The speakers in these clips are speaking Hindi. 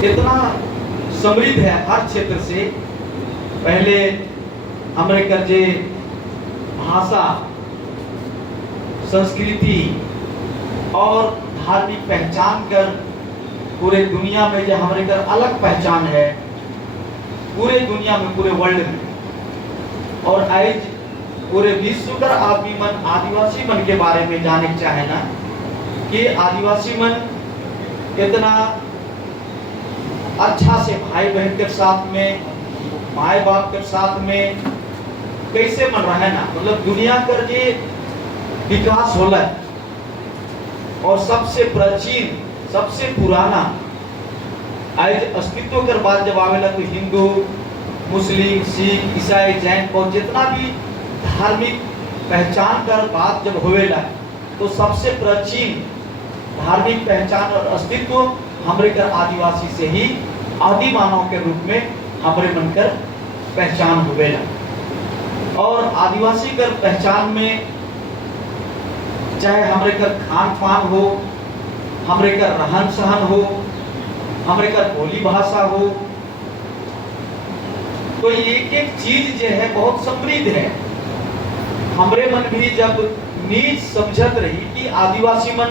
इतना समृद्ध है हर क्षेत्र से। पहले हमरे कर जे भाषा, संस्कृति और धार्मिक पहचान कर पूरे दुनिया में जो हमारे कर अलग पहचान है, पूरे दुनिया में, पूरे वर्ल्ड में। और आज पूरे विश्व का आदमी मन आदिवासी मन के बारे में जाने चाहे ना कि आदिवासी मन कितना अच्छा से भाई बहन के साथ में, माए बाप के साथ में कैसे मन रहा है ना, मतलब दुनिया कर जे विकास होला। और सबसे प्राचीन, सबसे पुराना आज अस्तित्व कर बात जब आवेला तो हिंदू, मुस्लिम, सिख, ईसाई, जैन और जितना भी धार्मिक पहचान कर बात जब होवेला तो सबसे प्राचीन धार्मिक पहचान और अस्तित्व हमरे कर आदिवासी से ही आदि मानव के रूप में हमरे मन कर पहचान होवेला। और आदिवासी कर पहचान में चाहे हमरे कर खान पान हो, हमरे कर रहन सहन हो, हमरे कर बोली भाषा हो, तो एक एक चीज जो है बहुत समृद्ध है। हमरे मन भी जब नीच समझत रही कि आदिवासी मन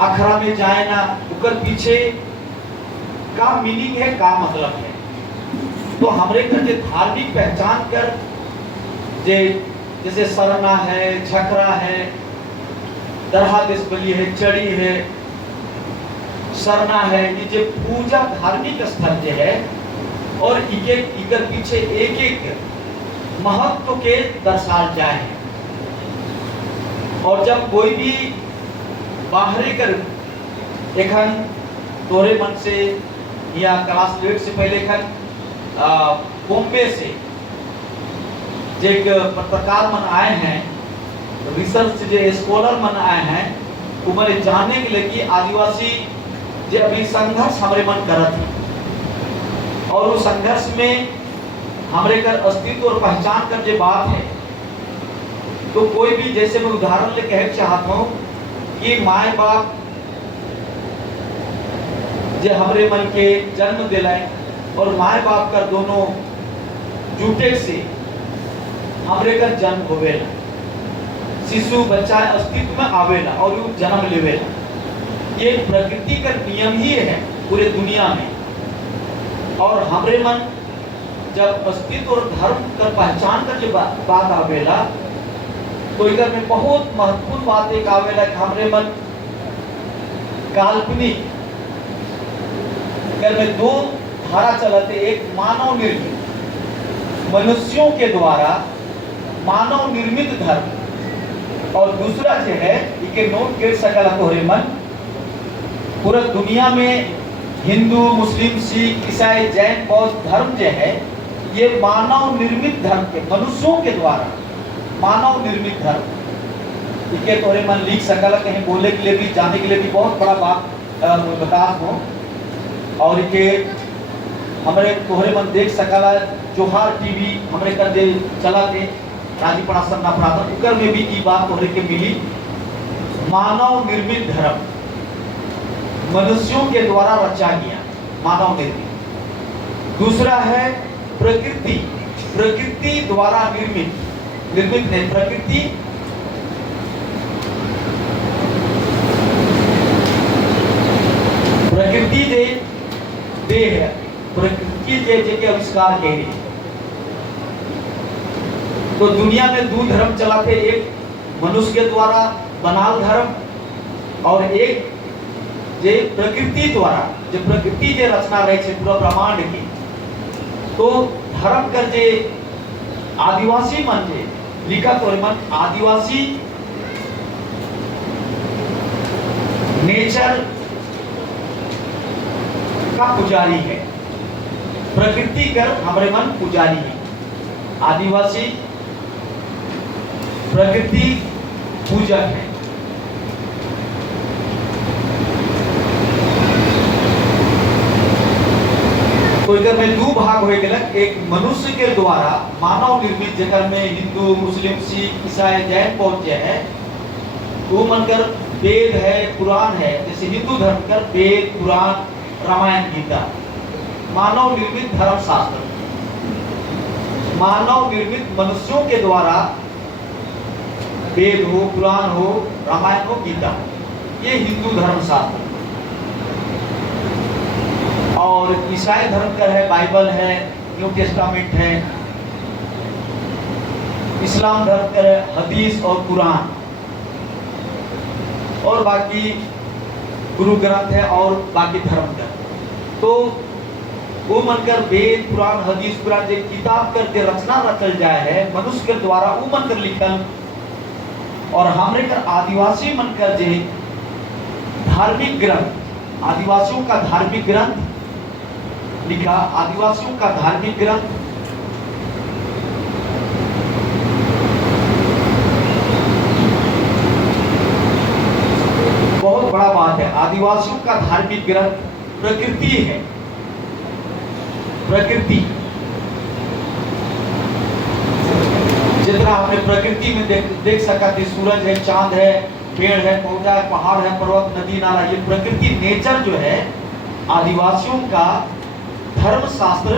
अखरा में जाए ना, उकर पीछे का मीनिंग है, का मतलब है। तो हमरे कर जे धार्मिक पहचान कर जे जैसे सरना है, झकरा है, दरहा देशबली है, चढ़ी है, सरना है, ये जो पूजा धार्मिक स्थल जे है और इकर पीछे एक एक महत्व के दर्शाल जाए। और जब कोई भी बाहरी कर एखन तोरे मन से या क्लास 8 से पहले एखन बॉम्बे से जे पत्रकार मन आए हैं, रिसर्च जे स्कॉलर मन आए हैं, वो मैंने जानने के लिए कि आदिवासी जे अभी संघर्ष हमारे मन करत है और उस संघर्ष में हमरे कर अस्तित्व और पहचान कर जे बात है। तो कोई भी, जैसे मैं उदाहरण ले कह चाहता हूँ कि माए बाप जे हमरे मन के जन्म दिलाए और माए बाप कर दोनों जुटे से हमरे का जन्म होवेला, शिशु बच्चा अस्तित्व में आवेला और वो जन्म लेवेला। ये प्रकृति का नियम ही है पूरे दुनिया में। और हमरे मन जब अस्तित्व और धर्म का पहचान कर जो बात आवेला तो इधर में बहुत महत्वपूर्ण बात एक आवेला कि हमरे मन काल्पनिक इधर में दो धारा चलते, एक मानव निर्मित, मनुष्यों के द्वारा मानव निर्मित धर्म, और दूसरा जो है इके नोट कर सकल तोहरे मन पूरा दुनिया में हिंदू, मुस्लिम, सिख, ईसाई, जैन, बौद्ध धर्म जो है ये मानव निर्मित धर्म के, मनुष्यों के द्वारा मानव निर्मित धर्म। इके तोहरे मन लिख सकल, कहीं बोले के लिए भी, जाने के लिए भी बहुत बड़ा बात बता हो। और इके हमरे तोहरे मन देख सकला जोहार टीवी हमरे कर दे चला थे राजीपड़ा सन्ना पड़ा उकर में भी की बात तोहरे के मिली, मानव निर्मित धर्म, मनुष्यों के द्वारा रचा गया मानव निर्मित। दूसरा है प्रकृति, प्रकृति द्वारा निर्मित, निर्मित नहीं, प्रकृति प्रकृति जे देह है, प्रकृति जे के आविष्कार के लिए। तो दुनिया में दो धर्म चला थे, एक मनुष्य के द्वारा बनाल धर्म और एक जे प्रकृति द्वारा, जो प्रकृति जे रचना रहे छे पूरा ब्रह्मांड की। तो धर्म कर जे आदिवासी मन जे लिखा तो मन आदिवासी नेचर का पुजारी है, प्रकृति कर हमारे मन पुजारी है। आदिवासी प्रकृति पूजक है। तो इधर में दो भाग हो गए, एक मनुष्य के द्वारा मानव निर्मित जगह में हिंदू, मुस्लिम, सिख, ईसाई, जैन बौद्ध है, वो मनकर वेद है, पुराण है। जैसे हिंदू धर्म कर वेद, पुराण, रामायण गीता, मानव निर्मित धर्मशास्त्र, मानव निर्मित मनुष्यों के द्वारा वेद हो, पुराण हो, रामायण हो, गीता, ये हिंदू धर्मशास्त्र। और ईसाई धर्म का है बाइबल है, न्यू टेस्टामेंट है। इस्लाम धर्म का है हदीस और कुरान, और बाकी गुरु ग्रंथ है और बाकी धर्म का। तो वो मनकर वेद पुराण हदीस कुरान जो किताब करके रचना रचल जाए है मनुष्य के द्वारा, वो मनकर लिखल। और हमरे कर आदिवासी मनकर जे धार्मिक ग्रंथ, आदिवासियों का धार्मिक ग्रंथ लिखा, आदिवासियों का धार्मिक ग्रंथ बहुत बड़ा बात है। आदिवासियों का धार्मिक ग्रंथ प्रकृति है, प्रकृति। जितना हमने प्रकृति में देख सका थी, सूरज है, चांद है, पेड़ है, पौधा है, पहाड़ है, पर्वत, नदी, नाला, ये प्रकृति नेचर जो है आदिवासियों का धर्मशास्त्र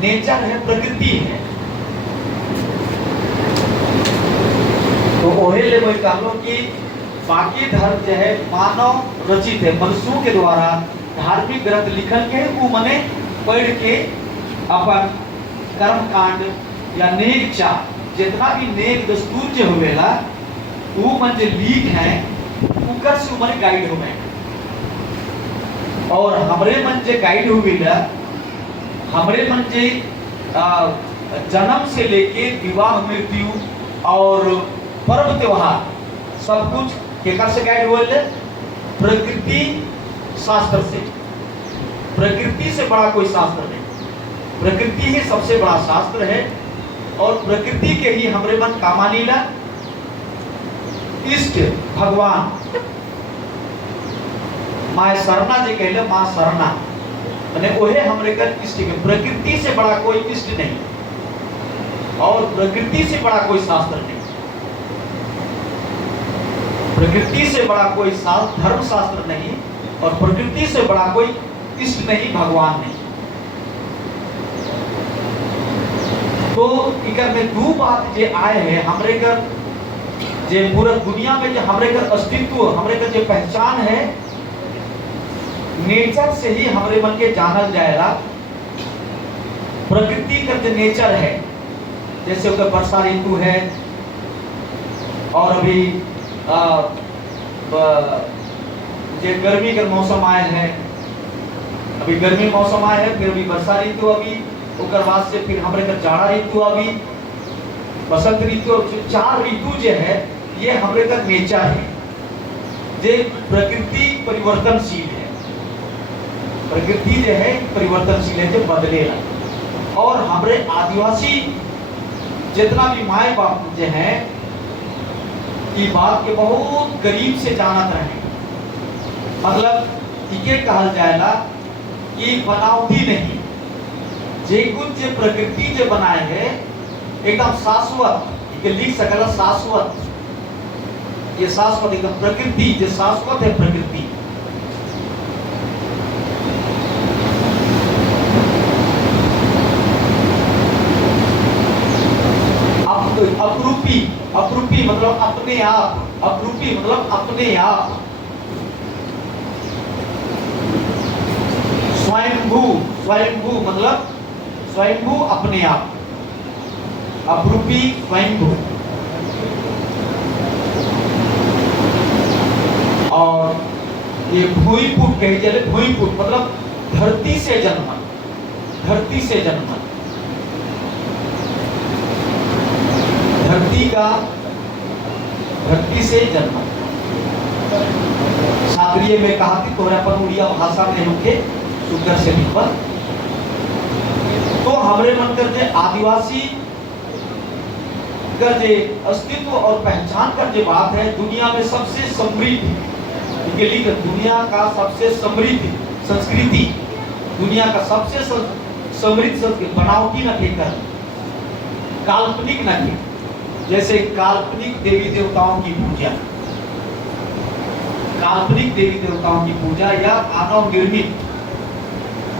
नेचर है, प्रकृति है। तो ओहे ले वही कह लो कि बाकी धर्म जो है मानव रचित है, मनुष्यों के द्वारा धार्मिक ग्रंथ लिखल के वो मने पढ़ के अपन कर्म कांड या नेक चाह जितना भी नेक दस्तूर जो होवेला वो मन जो लीक है उकर से मन गाइड होवे। और हमरे मन जो गाइड होवेला, हमरे मन जो जन्म से लेके विवाह मृत्यु और पर्व त्योहार सब कुछ केकर से गाइड हुए? प्रकृति शास्त्र से। प्रकृति से बड़ा कोई शास्त्र नहीं, प्रकृति ही सबसे बड़ा शास्त्र है। और प्रकृति के ही हमरे मन का मानीला इष्ट भगवान माँ सरना जो कहले, माँ सरना मैंने ओहे हमरे कर इष्ट के। प्रकृति से बड़ा कोई इष्ट नहीं और प्रकृति से बड़ा कोई शास्त्र नहीं, प्रकृति से बड़ा कोई धर्म शास्त्र नहीं और प्रकृति से बड़ा कोई इष्ट नहीं, भगवान नहीं। तो इकर में दो बात जे आए हैं हमरे कर, जे पूरा दुनिया में जो हमरे कर अस्तित्व, हमरे कर जो पहचान है नेचर से ही हमरे मन के जानल जाएगा। प्रकृति का जो नेचर है, जैसे उधर वर्षा ऋतु है और अभी जो गर्मी का मौसम आए हैं, अभी गर्मी मौसम आए हैं, फिर अभी वर्षा ऋतु, अभी उकर बाद से फिर हमरे का जाड़ा ऋतु, अभी बसंत ऋतु। चार ऋतु जो है ये हमरे का नेचर है, जे प्रकृति परिवर्तनशील है। प्रकृति जो है परिवर्तनशील है, जो बदलेगा। और हमरे आदिवासी जितना भी माए बाप जो है ये बात के बहुत करीब से जानत रहे। मतलब इके कहल जाएगा कि बनावटी नहीं, जे कुछ जो प्रकृति जो बनाए है एकदम शाश्वत, इके लिख सकला शाश्वत, ये शाश्वत एकदम प्रकृति जो शाश्वत है, प्रकृति। अपरूपी, अपरूपी मतलब अपने आप, अपरूपी मतलब अपने आप। स्वयंभू, स्वयंभू मतलब स्वयंभू अपने आप, अपरूपी स्वयंभू। और ये भूमिपुट कहे चले, भूमिपुट मतलब धरती से जन्मा, धरती से जन्मा, धरती का, धरती से जन्मा। शास्त्रीय में कहा कि तोहरा पर उड़िया भाषा में होके सुकर से निकल। तो हमरे मन कर जे आदिवासी कर जे अस्तित्व और पहचान कर जे बात है, दुनिया में सबसे समृद्ध, दुनिया का सबसे समृद्ध संस्कृति, दुनिया का सबसे समृद्ध संस्कृति, बनावटी न लेकर, काल्पनिक न लेकर। जैसे काल्पनिक देवी देवताओं की पूजा, काल्पनिक देवी देवताओं की पूजा या मानव निर्मित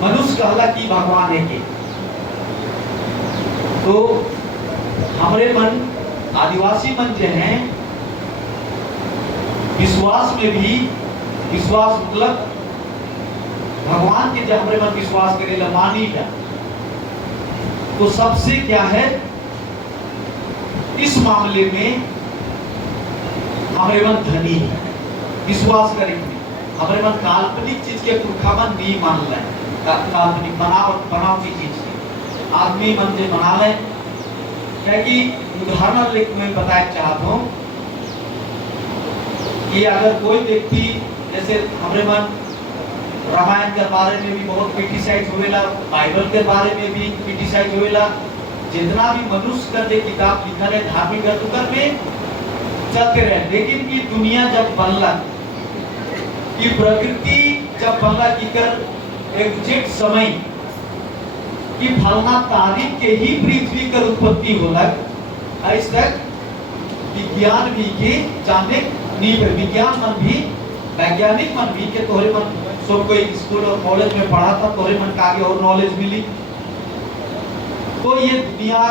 मनुष्य कहला कि भगवान है के। तो हमारे मन आदिवासी मन जो हैं विश्वास में भी, विश्वास मतलब भगवान के जब हमारे मन विश्वास करेला मानी जा, तो सबसे क्या है इस मामले में हमारे मन धनी है, विश्वास करेंगे। हमारे मन काल्पनिक चीज के पुरखावन नहीं मान ले, काल्पनिक बनावटी चीज के आदमी मन से बना ले। क्या कि उदाहरण लिख में बताना चाहता हूँ कि अगर कोई व्यक्ति जैसे हमारे मन रामायण के बारे में भी बहुत क्रिटिसाइज होवेला, बाइबल के बारे में भी क्रिटिसाइज होवेला, जितना भी मनुष्य का जो किताब लिखा है धार्मिक ग्रंथों में चलते रहे। लेकिन ये दुनिया जब बनला, ये प्रकृति जब बनला की कर एग्जैक्ट समय कि फलना तारीख के ही पृथ्वी का उत्पत्ति होला, आज तक विज्ञान भी के जाने नहीं है। विज्ञान मन भी, वैज्ञानिक मन भी के तोहरे मन सब कोई स्कूल और कॉलेज में पढ़ा था, तोहरे मन का आगे और नॉलेज मिली। तो ये दुनिया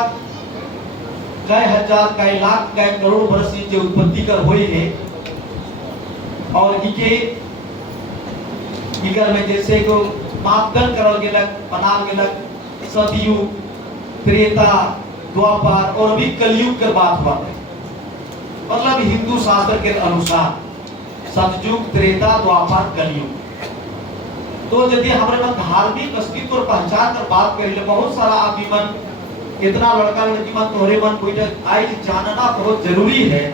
कई हजार, कई लाख, कई करोड़ वर्ष से जो उत्पत्ति कर हुई है, और इकर में जैसे को मापदंड करल गेलक, बनाल गेलक, सतयुग, त्रेता, द्वापर और अभी कलयुग के बात हुआ है। मतलब हिंदू शास्त्र के अनुसार सतयुग, त्रेता, द्वापर, कलयुग। तो यदि हमारे मन धार्मिक अस्तित्व और पहचान कर बात करें, बहुत सारा आदमी मन, इतना लड़का लड़की मन तोहरे मन कोई आज जानना बहुत जरूरी है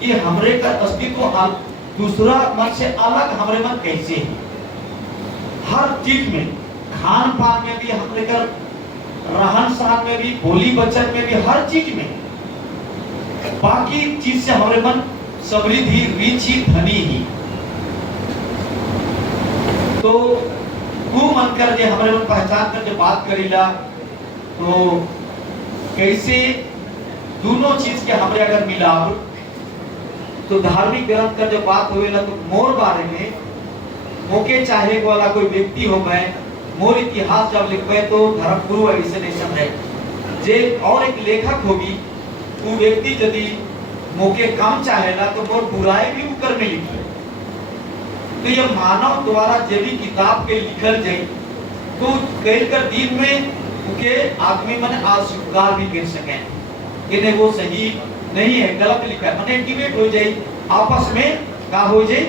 कि हमरे का अस्तित्व दूसरा मन से अलग हमारे मन कैसे है। हर चीज में, खान पान में भी हमरे का, रहन सहन में भी, बोली वचन में भी, हर चीज में, बाकी चीज से हमारे मन समृद्धि, रिची, धनी ही। तो वो मन कर जे हमारे मन पहचान कर जो बात करीला, तो कैसे दोनों चीज के हमारे अगर मिलाव, तो धार्मिक ग्रंथ का जो बात होवेला, तो मोर बारे में मोके चाहे वाला कोई व्यक्ति हो गए, मोर इतिहास जब लिखवे तो धर्मगुरु ऐसे है जे, और एक लेखक होगी, वो व्यक्ति यदि मोके कम चाहेला तो मोर बुराई भी उकर में लिखी। तो ये मानव द्वारा जो भी किताब के लिखल जाए, तो कई कर दिन में उनके आदमी मन अस्वीकार भी कर सके कि नहीं वो सही नहीं है, गलत लिखा है, माने डिबेट हो जाए, आपस में का हो जाए,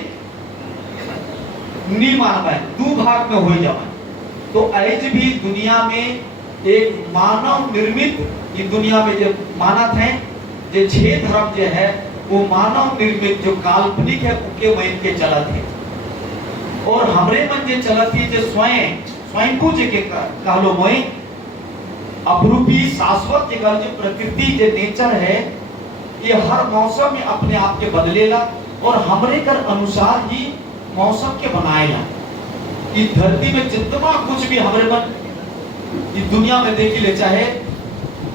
नहीं मान पाए, दो भाग में हो जाए। तो आज भी दुनिया में एक मानव निर्मित, ये दुनिया में जो मानत है, जो 6 धर्म जो है वो मानव निर्मित जो काल्पनिक है उनके मन के चलत है। और हमरे मन जो चलत है जो स्वयं को जे के कहलो मोय अपरूपी शाश्वत जगह जो प्रकृति जो नेचर है, ये हर मौसम में अपने आप के बदलेला और हमरे कर अनुसार ही मौसम के बनाएला। इस धरती में जितना कुछ भी हमारे मन इस दुनिया में देखी ले, चाहे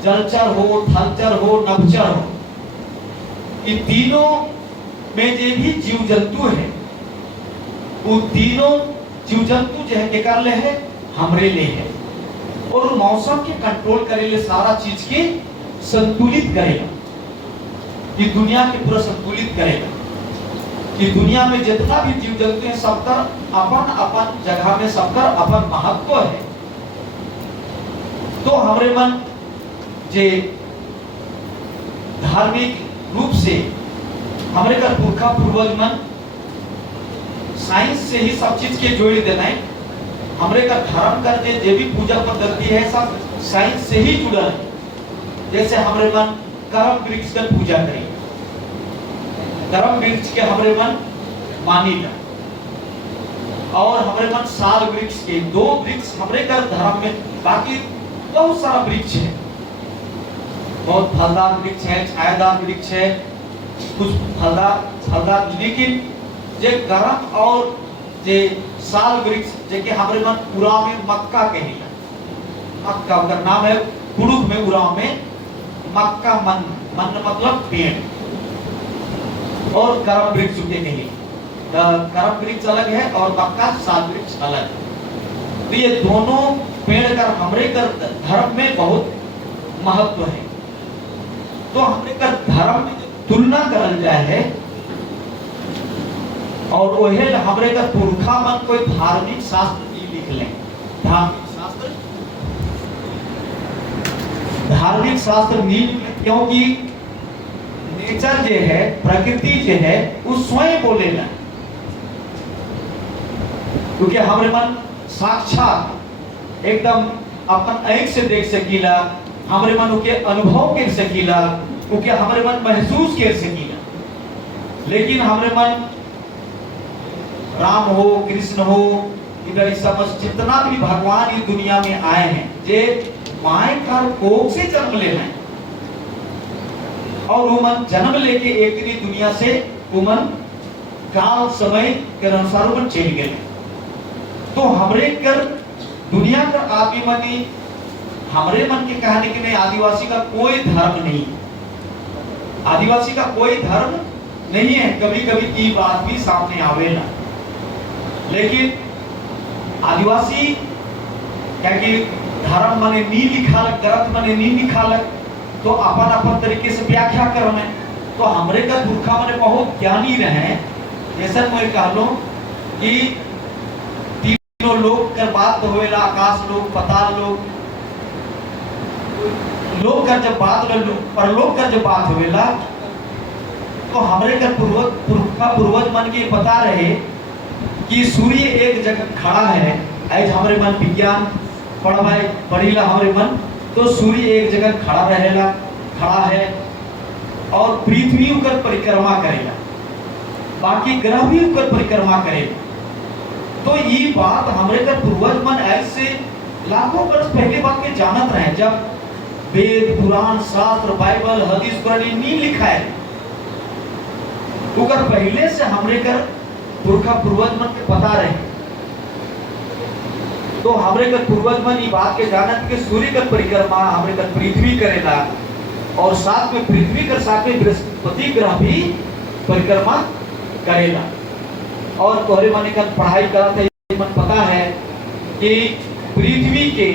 जलचर हो, थलचर हो, नभचर हो, इन तीनों में जो भी जीव जंतु है, वो तीनों जीव जंतु जो है के कर ले है, हमरे ले है, और मौसम के कंट्रोल करे ले, सारा चीज के संतुलित करेगा, ये दुनिया के पूरा संतुलित करेगा। कि दुनिया में जितना भी जीव जंतु हैं, सबका अपन अपन जगह में, सबका अपन महत्व है। तो हमारे मन जे धार्मिक रूप से हमारे का पुरखा पूर्वज मन साइंस से ही सब चीज के जोड़ देना है। हमारे का धर्म कर जे भी पूजा पद्धति है सब साइंस से ही जुड़ा है। जैसे हमारे मन कर्म वृक्ष का पूजा करें, कर्म वृक्ष के हमारे मन मानी ना, और हमारे मन साल वृक्ष के, 2 वृक्ष हमारे का धर्म में, बाकी बहुत सारा वृक्ष है, बहुत फलदार वृक्ष है, छायादार वृक्ष है, कुछ फलदार, लेकिन जे गरम और जे साल वृक्ष जे के हमारे मन पूरा में मक्का कहेला, मक्का का नाम है, कुड़ुक में पूरा में मक्का, मन मतलब पेड़, और करम वृक्ष के नहीं, करम वृक्ष अलग है और मक्का साल वृक्ष अलग है। तो ये दोनों पेड़ कर हमरे कर धर्म में बहुत महत्व है। तो हमरे कर धर्म में तुलना करल जाए है और वही हमरे का पुरखा मन कोई धार्मिक शास्त्र नहीं लिख ले। धार्मिक शास्त्र नहीं, क्योंकि नेचर जो है, प्रकृति जो है, वो स्वयं बोलेगा। क्योंकि हमारे मन साक्षात एकदम अपन आँख से देख सकीला, हमारे मन के अनुभव कर सकीला, क्योंकि हमारे मन महसूस कर सकीला। लेकिन हमारे मन राम हो, कृष्ण हो, इधर समझ जितना भी भगवान इस दुनिया में आए हैं, जे माए का कोख से जन्म ले हैं और उमन जन्म लेके एक दिन दुनिया से उमन काल समय के अनुसार उमन चल गए। तो हमरे कर दुनिया का आदमी मनी हमरे मन के कहने के नहीं, आदिवासी का कोई धर्म नहीं, आदिवासी का कोई धर्म नहीं है। कभी कभी की बात भी सामने आवेला, लेकिन आदिवासी क्या कि धर्म मने नी लिखालक, ग्रंथ मने नी लिखालक, तो अपन अपन तरीके से व्याख्या करने। तो हमरे का पुरखा मने बहुत ज्ञानी रहे। जैसा मैं कह लो कि तीनों लोग कर बात होवेला, आकाश लोग, पाताल लोग, लोग कर जब बात परलोक कर जब बात होवेला, तो हमरे का पूर्वज मन के पता रहे कि सूर्य एक जगह खड़ा है। आज हमारे मन विज्ञान पढ़ीला हमारे मन, तो सूर्य एक जगह खड़ा है और पृथ्वी ऊपर परिक्रमा करेगा, बाकी ग्रह भी ऊपर परिक्रमा करेगा। तो ये बात हमारे का पूर्वज मन ऐसे लाखों वर्ष पहले बात के जानत रहे, जब वेद, पुराण, शास्त्र, बाइबल, हदीस, कुरान नहीं लिखा है, उकर पहले से हमरे कर पुरखा पूर्वज मन के पता रहे। तो हमरे का पूर्वज मन ये बात के जानत कि सूर्य का परिक्रमा हमरे का पृथ्वी करेला और साथ में पृथ्वी के साथ में बृहस्पति ग्रह भी परिक्रमा करेला। और तोहरे मन का पढ़ाई करते मन पता है कि पृथ्वी के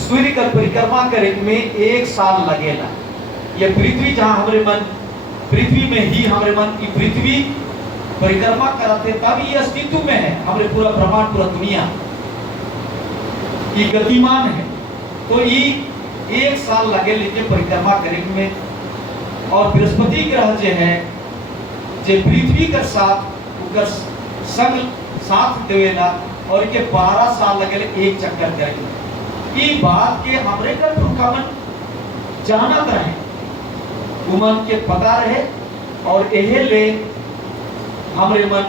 सूर्य का परिक्रमा करे में 1 साल लगेला। ये पृथ्वी जहाँ हमारे मन पृथ्वी में ही हमारे मन की पृथ्वी परिक्रमा कराते, तब ये अस्तित्व में है। हमारे पूरा ब्रह्मांड, पूरा दुनिया ये गतिमान है। तो ये 1 साल लगे लेके परिक्रमा करने में। और बृहस्पति ग्रह जो है, जो पृथ्वी के साथ संग साथ देवेला और के 12 साल लगे एक चक्कर करेंगे। ये बात के हमरे का पुरखा मन जानत रहे, उमन के पता रहे। और यह ले हमरे मन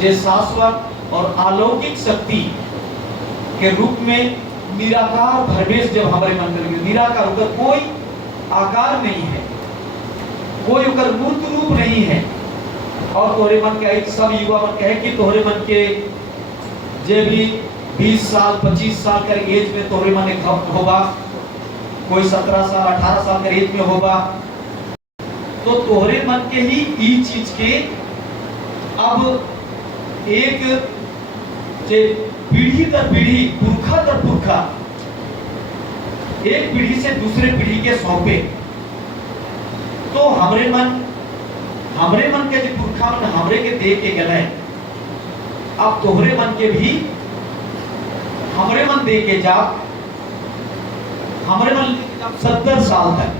जे शाश्वत और अलौकिक शक्ति के रूप में निराकार धर्मेश जब हमारे मन में निराकार होकर कोई आकार नहीं है, कोई उकर मूर्त रूप नहीं है। और तोहरे मन के सब युवा मन कहे कि तोहरे मन के जे भी 20 साल 25 साल कर एज में तोहरे मन होगा, कोई 17 साल 18 साल कर एज में होगा, तो तोहरे मन के ही ई चीज के अब एक जे पीढ़ी दर पीढ़ी, पुरखा दर पुरखा, एक पीढ़ी से दूसरे पीढ़ी के सौंपे। तो हमरे मन के जो पुरखा मन हमरे के दे के गए, अब तोहरे मन के भी हमरे मन दे के जा। हमरे मन 70 साल तक,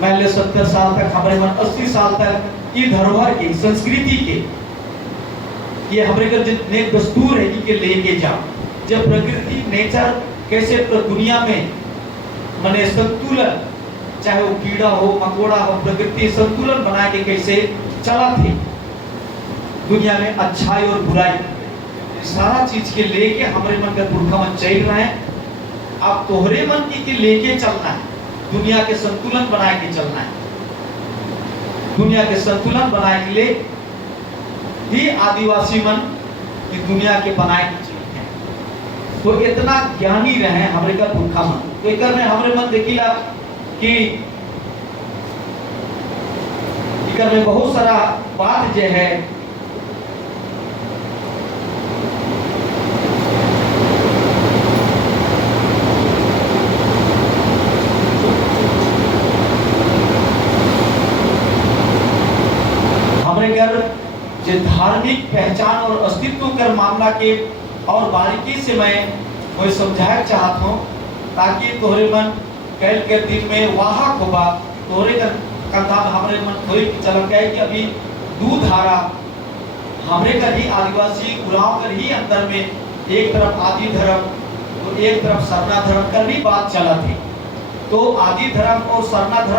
पहले 70 साल तक, हमरे मन 80 साल तक ये धरोहर की संस्कृति के ये हमरे का जितने दस्तूर है कि लेके जा। जब प्रकृति नेचर कैसे दुनिया में मने संतुलन, चाहे वो कीड़ा हो मकोड़ा हो, प्रकृति संतुलन बना के कैसे चला थी दुनिया में, अच्छाई और बुराई सारा चीज के लेके हमारे मन का पुरखा मन चल रहा है। अब तोहरे मन की लेके चलना है, दुनिया के संतुलन बना के चलना है। दुनिया के संतुलन बनाए के लिए ही आदिवासी मन की दुनिया के बनाए के चाहिए। तो इतना ज्ञानी रहे हमारे का पुरखा मन। तो एक में हमारे मन देखिला कि इकर में बहुत सारा बात जो है जे धार्मिक पहचान और अस्तित्व कर मामला के और बारीकी से मैं कोई समझाए चाहत हूँ, ताकि तोहरे मन कैल के दिन में वाहक होगा तोहरे कंधा हमरे मन कोई चलत गए कि अभी दू धारा हमरे का ही आदिवासी गुलाम कर ही अंदर में एक तरफ आदि धर्म तो एक तरफ सरना धर्म कर भी बात चला थी। तो आदि धर्म और सरना धर्म